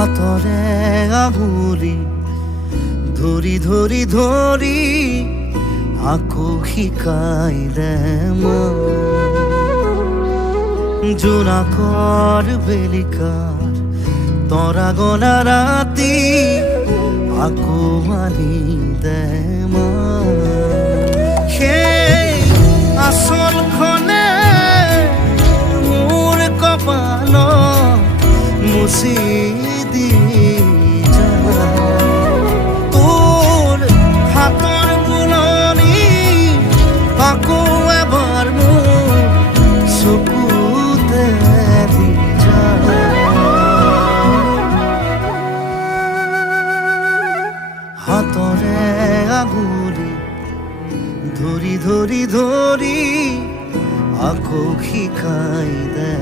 হাতৰে আঙুলি ধৰি ধৰি ধৰি আকৌ শিকাই দে জোনাকৰ বেলিকাৰ তৰা গনা ৰাতি আকৌ আনি দে সেই আচলখনে মোৰ কপালত মুচি দি তোৰ হাতৰ বুলনি আকৌ এবাৰ মোৰ চকুতে দি হাতৰে আঙুলি ধৰি ধৰি ধৰি আকৌ শিকাই দে